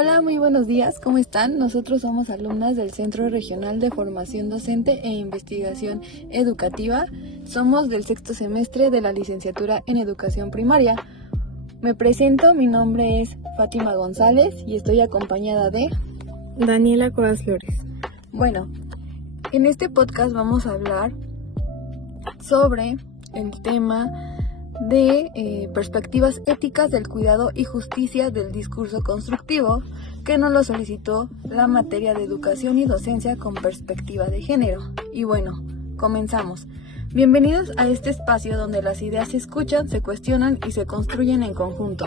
Hola, muy buenos días, ¿cómo están? Nosotros somos alumnas del Centro Regional de Formación Docente e Investigación Educativa. Somos del sexto semestre de la licenciatura en Educación Primaria. Me presento, mi nombre es Fátima González y estoy acompañada de Daniela Coras Flores. Bueno, en este podcast vamos a hablar sobre el tema de perspectivas éticas del cuidado y justicia del discurso constructivo, que nos lo solicitó la materia de educación y docencia con perspectiva de género. Y bueno, comenzamos. Bienvenidos a este espacio donde las ideas se escuchan, se cuestionan y se construyen en conjunto.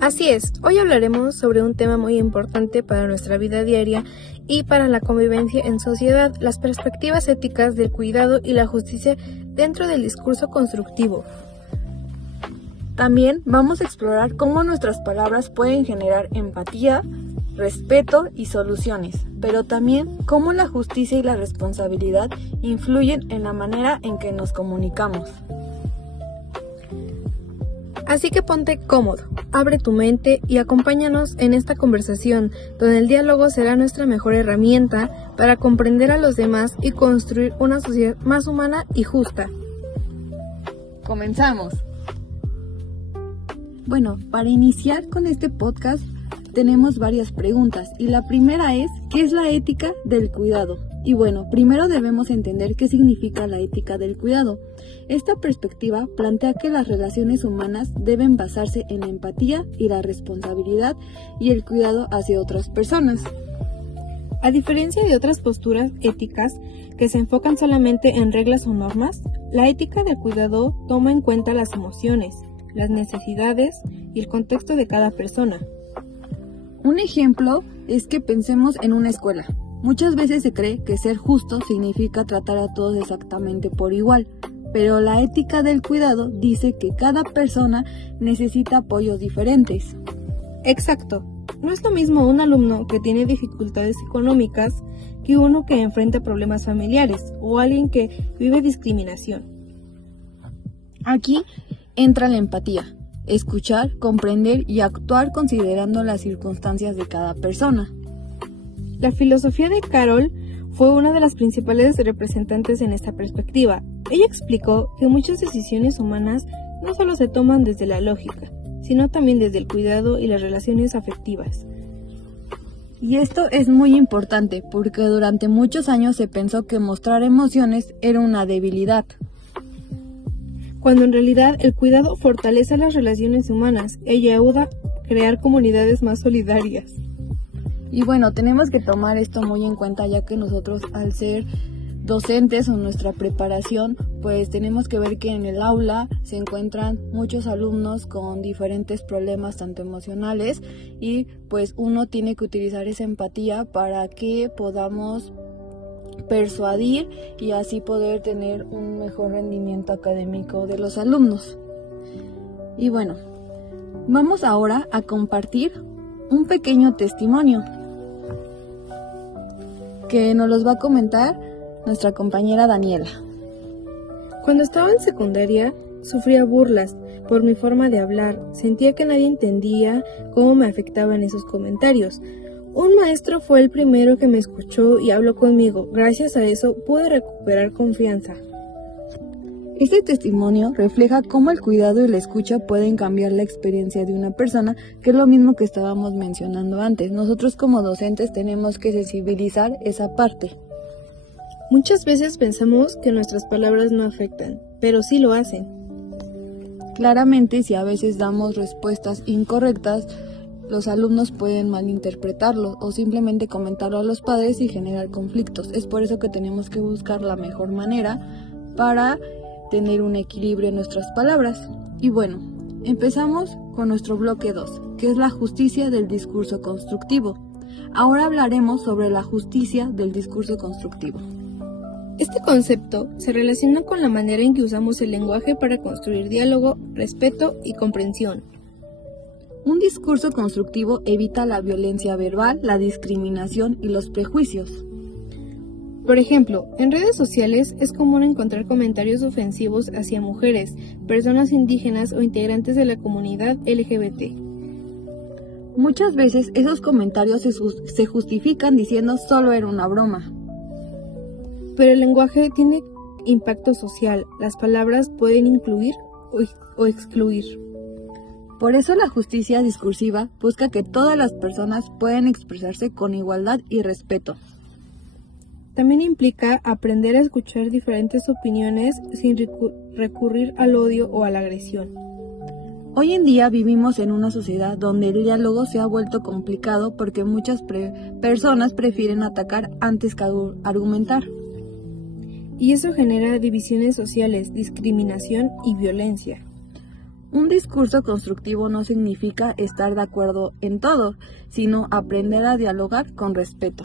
Así es, hoy hablaremos sobre un tema muy importante para nuestra vida diaria y para la convivencia en sociedad, las perspectivas éticas del cuidado y la justicia dentro del discurso constructivo. También vamos a explorar cómo nuestras palabras pueden generar empatía, respeto y soluciones, pero también cómo la justicia y la responsabilidad influyen en la manera en que nos comunicamos. Así que ponte cómodo, abre tu mente y acompáñanos en esta conversación, donde el diálogo será nuestra mejor herramienta para comprender a los demás y construir una sociedad más humana y justa. ¡Comenzamos! Bueno, para iniciar con este podcast tenemos varias preguntas y la primera es, ¿qué es la ética del cuidado? Y bueno, primero debemos entender qué significa la ética del cuidado. Esta perspectiva plantea que las relaciones humanas deben basarse en la empatía y la responsabilidad y el cuidado hacia otras personas. A diferencia de otras posturas éticas que se enfocan solamente en reglas o normas, la ética del cuidado toma en cuenta las emociones, las necesidades y el contexto de cada persona. Un ejemplo es que pensemos en una escuela. Muchas veces se cree que ser justo significa tratar a todos exactamente por igual, pero la ética del cuidado dice que cada persona necesita apoyos diferentes. Exacto. No es lo mismo un alumno que tiene dificultades económicas que uno que enfrenta problemas familiares o alguien que vive discriminación. Aquí entra la empatía, escuchar, comprender y actuar considerando las circunstancias de cada persona. La filosofía de Carol fue una de las principales representantes en esta perspectiva. Ella explicó que muchas decisiones humanas no solo se toman desde la lógica, sino también desde el cuidado y las relaciones afectivas. Y esto es muy importante porque durante muchos años se pensó que mostrar emociones era una debilidad, cuando en realidad el cuidado fortalece las relaciones humanas y ayuda a crear comunidades más solidarias. Y bueno, tenemos que tomar esto muy en cuenta, ya que nosotros al ser docentes o nuestra preparación, pues tenemos que ver que en el aula se encuentran muchos alumnos con diferentes problemas tanto emocionales y pues uno tiene que utilizar esa empatía para que podamos persuadir y así poder tener un mejor rendimiento académico de los alumnos. Y bueno, vamos ahora a compartir un pequeño testimonio que nos los va a comentar nuestra compañera Daniela. Cuando estaba en secundaria, sufría burlas por mi forma de hablar. Sentía que nadie entendía cómo me afectaban esos comentarios. Un maestro fue el primero que me escuchó y habló conmigo. Gracias a eso pude recuperar confianza. Este testimonio refleja cómo el cuidado y la escucha pueden cambiar la experiencia de una persona, que es lo mismo que estábamos mencionando antes. Nosotros como docentes tenemos que sensibilizar esa parte. Muchas veces pensamos que nuestras palabras no afectan, pero sí lo hacen. Claramente, si a veces damos respuestas incorrectas, los alumnos pueden malinterpretarlo o simplemente comentarlo a los padres y generar conflictos. Es por eso que tenemos que buscar la mejor manera para tener un equilibrio en nuestras palabras. Y bueno, empezamos con nuestro bloque 2, que es la justicia del discurso constructivo. Ahora hablaremos sobre la justicia del discurso constructivo. Este concepto se relaciona con la manera en que usamos el lenguaje para construir diálogo, respeto y comprensión. Un discurso constructivo evita la violencia verbal, la discriminación y los prejuicios. Por ejemplo, en redes sociales es común encontrar comentarios ofensivos hacia mujeres, personas indígenas o integrantes de la comunidad LGBT. Muchas veces esos comentarios se justifican diciendo solo era una broma. Pero el lenguaje tiene impacto social. Las palabras pueden incluir o excluir. Por eso la justicia discursiva busca que todas las personas puedan expresarse con igualdad y respeto. También implica aprender a escuchar diferentes opiniones sin recurrir al odio o a la agresión. Hoy en día vivimos en una sociedad donde el diálogo se ha vuelto complicado porque muchas personas prefieren atacar antes que argumentar. Y eso genera divisiones sociales, discriminación y violencia. Un discurso constructivo no significa estar de acuerdo en todo, sino aprender a dialogar con respeto.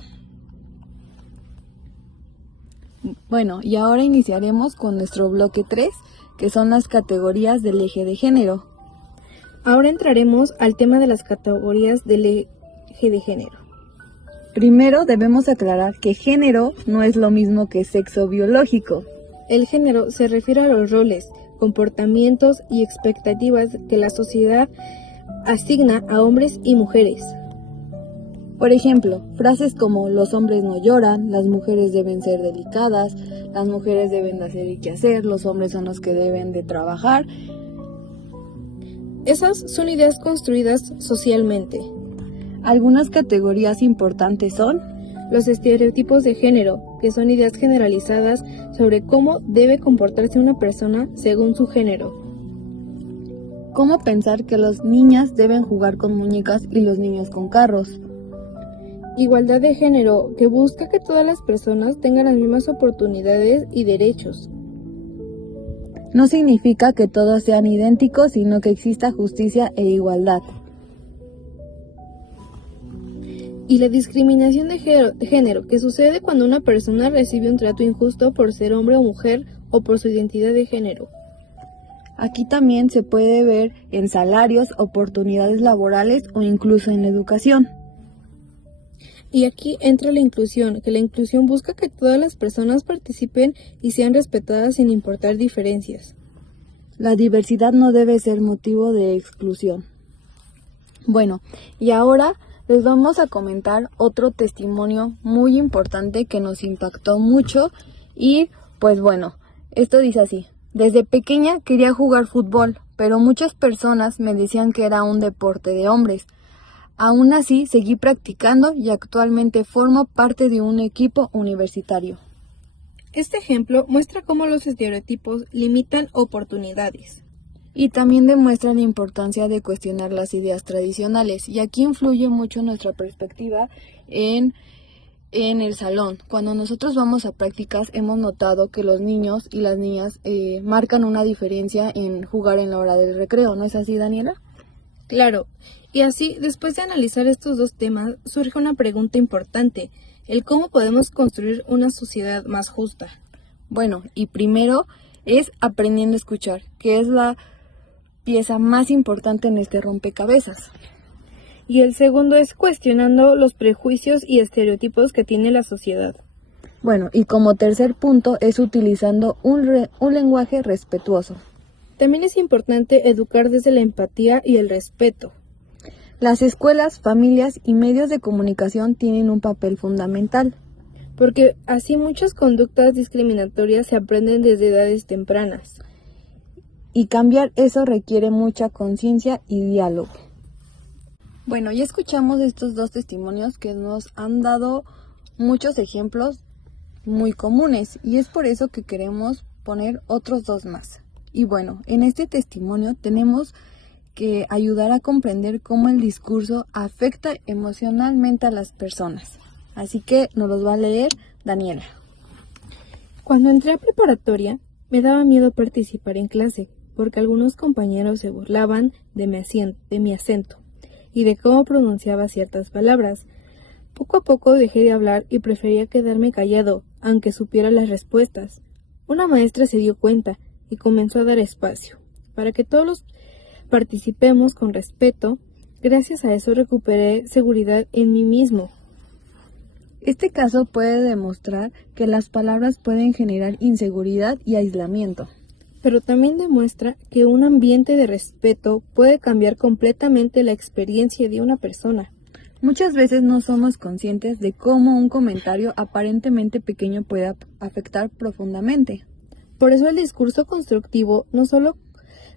Bueno, y ahora iniciaremos con nuestro bloque 3, que son las categorías del eje de género. Ahora entraremos al tema de las categorías del eje de género. Primero debemos aclarar que género no es lo mismo que sexo biológico. El género se refiere a los roles, comportamientos y expectativas que la sociedad asigna a hombres y mujeres. Por ejemplo, frases como los hombres no lloran, las mujeres deben ser delicadas, las mujeres deben de hacer y qué hacer, los hombres son los que deben de trabajar. Esas son ideas construidas socialmente. Algunas categorías importantes son los estereotipos de género, que son ideas generalizadas sobre cómo debe comportarse una persona según su género. Cómo pensar que las niñas deben jugar con muñecas y los niños con carros. Igualdad de género, que busca que todas las personas tengan las mismas oportunidades y derechos. No significa que todos sean idénticos, sino que exista justicia e igualdad. Y la discriminación de género, que sucede cuando una persona recibe un trato injusto por ser hombre o mujer o por su identidad de género. Aquí también se puede ver en salarios, oportunidades laborales o incluso en la educación. Y aquí entra la inclusión, que la inclusión busca que todas las personas participen y sean respetadas sin importar diferencias. La diversidad no debe ser motivo de exclusión. Bueno, y ahora les vamos a comentar otro testimonio muy importante que nos impactó mucho y pues bueno, esto dice así: desde pequeña quería jugar fútbol, pero muchas personas me decían que era un deporte de hombres. Aún así, seguí practicando y actualmente formo parte de un equipo universitario. Este ejemplo muestra cómo los estereotipos limitan oportunidades. Y también demuestra la importancia de cuestionar las ideas tradicionales. Y aquí influye mucho nuestra perspectiva en el salón. Cuando nosotros vamos a prácticas, hemos notado que los niños y las niñas marcan una diferencia en jugar en la hora del recreo. ¿No es así, Daniela? Claro. Y así, después de analizar estos dos temas, surge una pregunta importante, el cómo podemos construir una sociedad más justa. Bueno, y primero es aprendiendo a escuchar, que es la pieza más importante en este rompecabezas. Y el segundo es cuestionando los prejuicios y estereotipos que tiene la sociedad. Bueno, y como tercer punto es utilizando un lenguaje respetuoso. También es importante educar desde la empatía y el respeto. Las escuelas, familias y medios de comunicación tienen un papel fundamental. Porque así muchas conductas discriminatorias se aprenden desde edades tempranas. Y cambiar eso requiere mucha conciencia y diálogo. Bueno, ya escuchamos estos dos testimonios que nos han dado muchos ejemplos muy comunes y es por eso que queremos poner otros dos más. Y bueno, en este testimonio tenemos que ayudar a comprender cómo el discurso afecta emocionalmente a las personas. Así que nos los va a leer Daniela. Cuando entré a preparatoria, me daba miedo participar en clase, porque algunos compañeros se burlaban de mi acento y de cómo pronunciaba ciertas palabras. Poco a poco dejé de hablar y prefería quedarme callado, aunque supiera las respuestas. Una maestra se dio cuenta y comenzó a dar espacio, para que todos participemos con respeto. Gracias a eso recuperé seguridad en mí mismo. Este caso puede demostrar que las palabras pueden generar inseguridad y aislamiento. pero también demuestra que un ambiente de respeto puede cambiar completamente la experiencia de una persona. Muchas veces no somos conscientes de cómo un comentario aparentemente pequeño puede afectar profundamente. Por eso el discurso constructivo no solo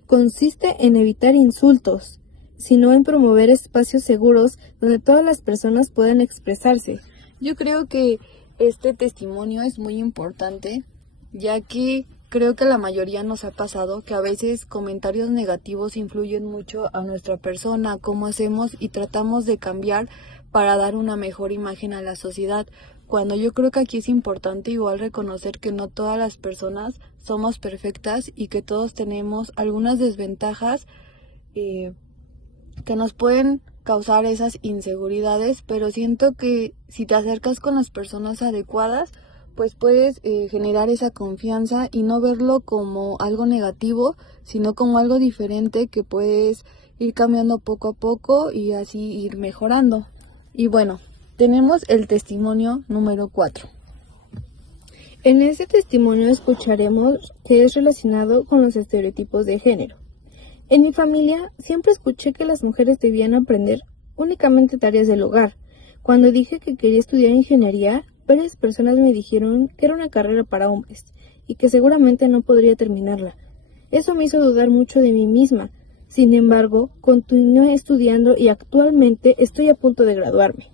consiste en evitar insultos, sino en promover espacios seguros donde todas las personas puedan expresarse. Yo creo que este testimonio es muy importante, ya que creo que la mayoría nos ha pasado que a veces comentarios negativos influyen mucho a nuestra persona, cómo hacemos y tratamos de cambiar para dar una mejor imagen a la sociedad. Cuando yo creo que aquí es importante igual reconocer que no todas las personas somos perfectas y que todos tenemos algunas desventajas que nos pueden causar esas inseguridades, pero siento que si te acercas con las personas adecuadas, pues puedes generar esa confianza y no verlo como algo negativo, sino como algo diferente que puedes ir cambiando poco a poco y así ir mejorando. Y bueno, tenemos el testimonio número 4. En este testimonio escucharemos que es relacionado con los estereotipos de género. En mi familia siempre escuché que las mujeres debían aprender únicamente tareas del hogar. Cuando dije que quería estudiar ingeniería, varias personas me dijeron que era una carrera para hombres y que seguramente no podría terminarla. Eso me hizo dudar mucho de mí misma. Sin embargo, continué estudiando y actualmente estoy a punto de graduarme.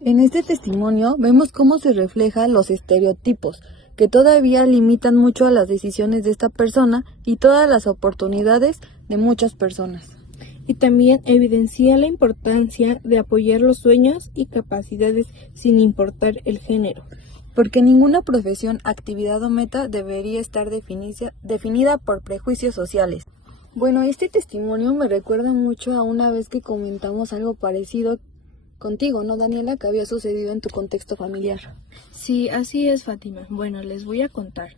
En este testimonio vemos cómo se reflejan los estereotipos, que todavía limitan mucho a las decisiones de esta persona y todas las oportunidades de muchas personas. Y también evidencia la importancia de apoyar los sueños y capacidades sin importar el género. Porque ninguna profesión, actividad o meta debería estar definida por prejuicios sociales. Bueno, este testimonio me recuerda mucho a una vez que comentamos algo parecido contigo, ¿no, Daniela? Que había sucedido en tu contexto familiar. Sí, así es, Fátima. Bueno, les voy a contar.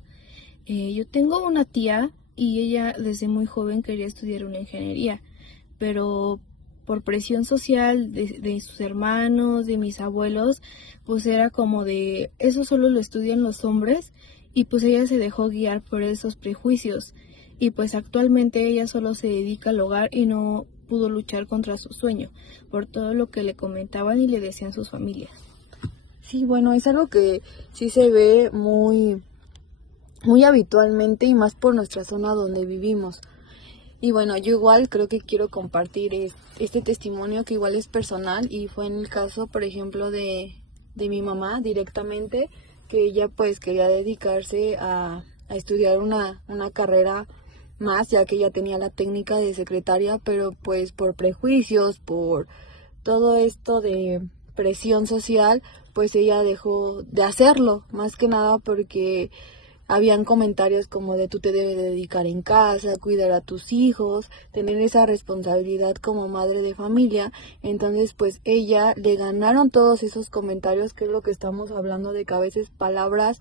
Yo tengo una tía y ella desde muy joven quería estudiar una ingeniería, pero por presión social de sus hermanos, de mis abuelos, pues era como de eso solo lo estudian los hombres y pues ella se dejó guiar por esos prejuicios y pues actualmente ella solo se dedica al hogar y no pudo luchar contra su sueño por todo lo que le comentaban y le decían sus familias. Sí, bueno, es algo que sí se ve muy habitualmente y más por nuestra zona donde vivimos. Y bueno, yo igual creo que quiero compartir este testimonio que igual es personal y fue en el caso, por ejemplo, de mi mamá directamente, que ella pues quería dedicarse a estudiar una carrera más, ya que ella tenía la técnica de secretaria, pero pues por prejuicios, por todo esto de presión social, pues ella dejó de hacerlo, más que nada porque habían comentarios como de tú te debes dedicar en casa, cuidar a tus hijos, tener esa responsabilidad como madre de familia. Entonces pues ella le ganaron todos esos comentarios, que es lo que estamos hablando, de que a veces palabras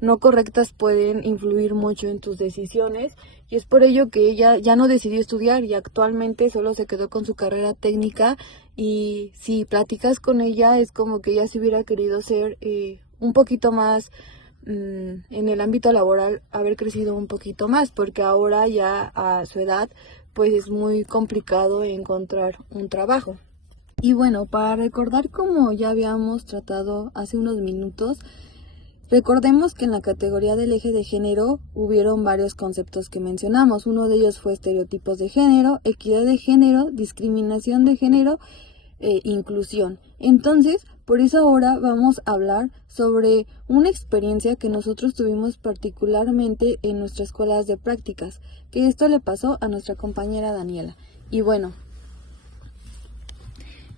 no correctas pueden influir mucho en tus decisiones, y es por ello que ella ya no decidió estudiar y actualmente solo se quedó con su carrera técnica. Y si platicas con ella es como que ella se hubiera querido ser un poquito más en el ámbito laboral, haber crecido un poquito más, porque ahora ya a su edad pues es muy complicado encontrar un trabajo. Y bueno, para recordar, como ya habíamos tratado hace unos minutos, recordemos que en la categoría del eje de género hubieron varios conceptos que mencionamos. Uno de ellos fue estereotipos de género, equidad de género, discriminación de género e inclusión. Entonces, por eso ahora vamos a hablar sobre una experiencia que nosotros tuvimos particularmente en nuestras escuelas de prácticas, que esto le pasó a nuestra compañera Daniela. Y bueno,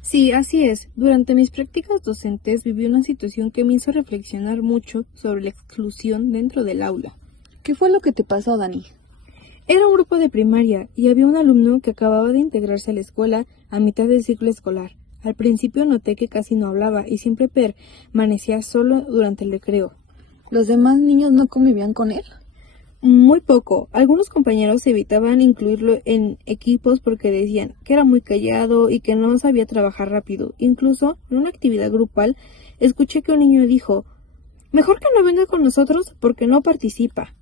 sí, así es. Durante mis prácticas docentes viví una situación que me hizo reflexionar mucho sobre la exclusión dentro del aula. ¿qué fue lo que te pasó, Dani? Era un grupo de primaria y había un alumno que acababa de integrarse a la escuela a mitad del ciclo escolar. Al principio noté que casi no hablaba y siempre permanecía solo durante el recreo. ¿Los demás niños no convivían con él? Muy poco. Algunos compañeros evitaban incluirlo en equipos porque decían que era muy callado y que no sabía trabajar rápido. Incluso en una actividad grupal escuché que un niño dijo: mejor que no venga con nosotros porque no participa.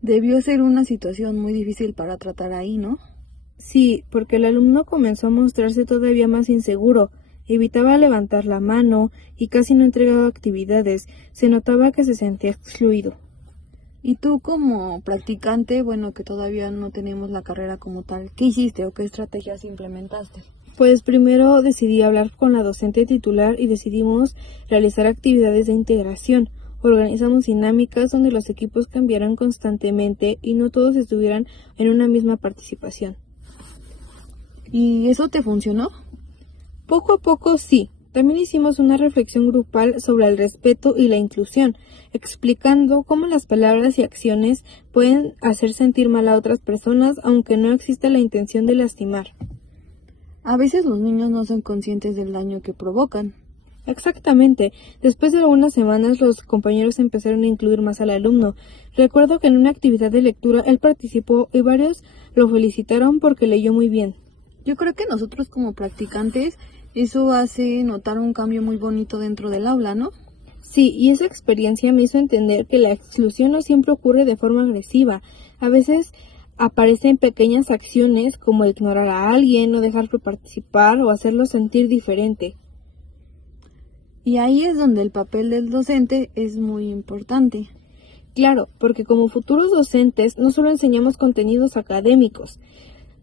Debió ser una situación muy difícil para tratar ahí, ¿no? Sí, porque el alumno comenzó a mostrarse todavía más inseguro, evitaba levantar la mano y casi no entregaba actividades, se notaba que se sentía excluido. Y tú como practicante, bueno, que todavía no tenemos la carrera como tal, ¿qué hiciste o qué estrategias implementaste? Pues primero decidí hablar con la docente titular y decidimos realizar actividades de integración. Organizamos dinámicas donde los equipos cambiaran constantemente y no todos estuvieran en una misma participación. ¿Y eso te funcionó? Poco a poco sí. También hicimos una reflexión grupal sobre el respeto y la inclusión, explicando cómo las palabras y acciones pueden hacer sentir mal a otras personas aunque no exista la intención de lastimar. A veces los niños no son conscientes del daño que provocan. Exactamente. Después de algunas semanas los compañeros empezaron a incluir más al alumno. Recuerdo que en una actividad de lectura él participó y varios lo felicitaron porque leyó muy bien. Yo creo que nosotros como practicantes eso hace notar un cambio muy bonito dentro del aula, ¿no? Sí, y esa experiencia me hizo entender que la exclusión no siempre ocurre de forma agresiva. A veces aparecen pequeñas acciones como ignorar a alguien, no dejarlo participar o hacerlo sentir diferente. Y ahí es donde el papel del docente es muy importante. Claro, porque como futuros docentes no solo enseñamos contenidos académicos,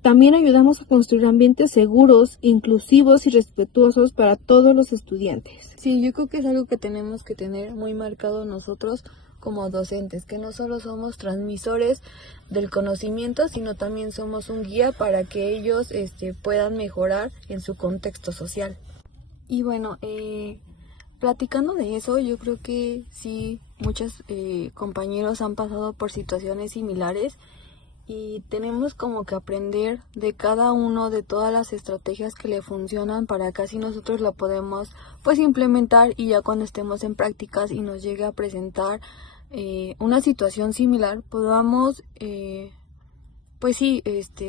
también ayudamos a construir ambientes seguros, inclusivos y respetuosos para todos los estudiantes. Sí, yo creo que es algo que tenemos que tener muy marcado nosotros como docentes, que no solo somos transmisores del conocimiento, sino también somos un guía para que ellos puedan mejorar en su contexto social. Y bueno, platicando de eso, yo creo que sí, muchos compañeros han pasado por situaciones similares y tenemos como que aprender de cada uno, de todas las estrategias que le funcionan para que así nosotros lo podemos pues implementar y ya cuando estemos en prácticas y nos llegue a presentar una situación similar podamos pues sí,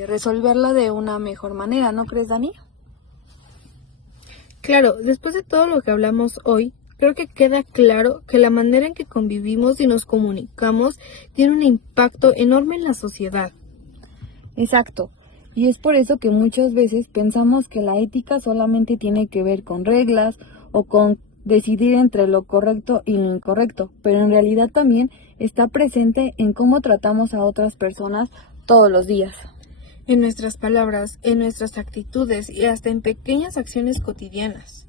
resolverla de una mejor manera, ¿no crees, Dani? Claro, después de todo lo que hablamos hoy, creo que queda claro que la manera en que convivimos y nos comunicamos tiene un impacto enorme en la sociedad. Exacto. Y es por eso que muchas veces pensamos que la ética solamente tiene que ver con reglas o con decidir entre lo correcto y lo incorrecto, pero en realidad también está presente en cómo tratamos a otras personas todos los días. En nuestras palabras, en nuestras actitudes y hasta en pequeñas acciones cotidianas.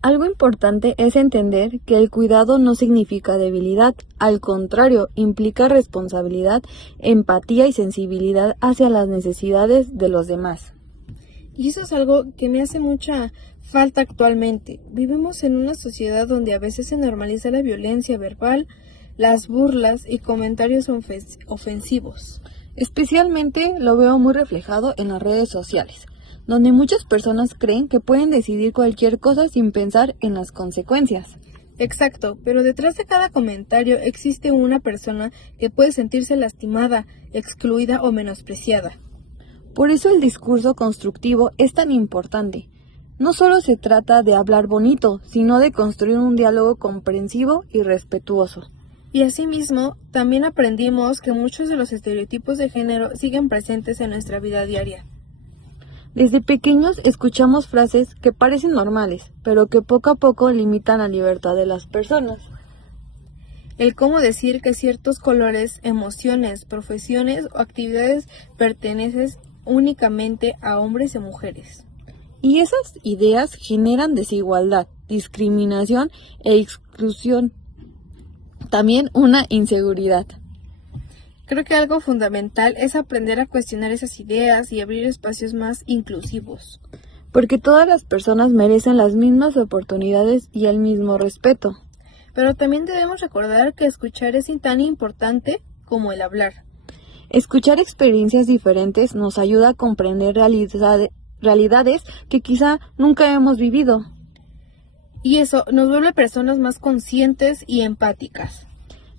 Algo importante es entender que el cuidado no significa debilidad, al contrario, implica responsabilidad, empatía y sensibilidad hacia las necesidades de los demás. Y eso es algo que me hace mucha falta actualmente. Vivimos en una sociedad donde a veces se normaliza la violencia verbal, las burlas y comentarios ofensivos. Especialmente lo veo muy reflejado en las redes sociales, donde muchas personas creen que pueden decidir cualquier cosa sin pensar en las consecuencias. Exacto, pero detrás de cada comentario existe una persona que puede sentirse lastimada, excluida o menospreciada. Por eso el discurso constructivo es tan importante. No solo se trata de hablar bonito, sino de construir un diálogo comprensivo y respetuoso. Y asimismo, también aprendimos que muchos de los estereotipos de género siguen presentes en nuestra vida diaria. Desde pequeños escuchamos frases que parecen normales, pero que poco a poco limitan la libertad de las personas. El cómo decir que ciertos colores, emociones, profesiones o actividades pertenecen únicamente a hombres y mujeres. Y esas ideas generan desigualdad, discriminación e exclusión. También una inseguridad. Creo que algo fundamental es aprender a cuestionar esas ideas y abrir espacios más inclusivos. Porque todas las personas merecen las mismas oportunidades y el mismo respeto. Pero también debemos recordar que escuchar es tan importante como el hablar. Escuchar experiencias diferentes nos ayuda a comprender realidades que quizá nunca hemos vivido. Y eso nos vuelve personas más conscientes y empáticas.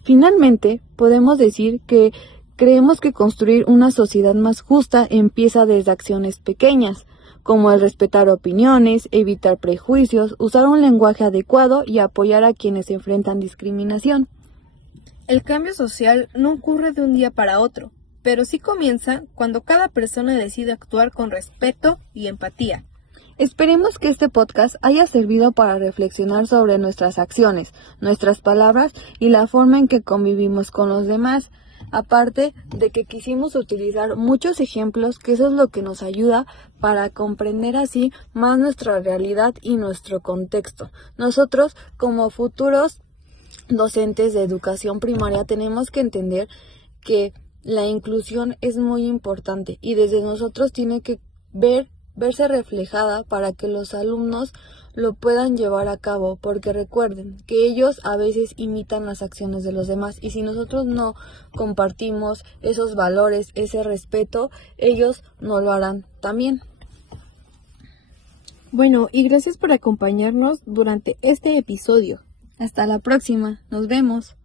Finalmente, podemos decir que creemos que construir una sociedad más justa empieza desde acciones pequeñas, como el respetar opiniones, evitar prejuicios, usar un lenguaje adecuado y apoyar a quienes enfrentan discriminación. El cambio social no ocurre de un día para otro, pero sí comienza cuando cada persona decide actuar con respeto y empatía. Esperemos que este podcast haya servido para reflexionar sobre nuestras acciones, nuestras palabras y la forma en que convivimos con los demás. Aparte de que quisimos utilizar muchos ejemplos, que eso es lo que nos ayuda para comprender así más nuestra realidad y nuestro contexto. Nosotros, como futuros docentes de educación primaria, tenemos que entender que la inclusión es muy importante y desde nosotros tiene que verse reflejada para que los alumnos lo puedan llevar a cabo, porque recuerden que ellos a veces imitan las acciones de los demás y si nosotros no compartimos esos valores, ese respeto, ellos no lo harán también. Bueno, y gracias por acompañarnos durante este episodio. Hasta la próxima, nos vemos.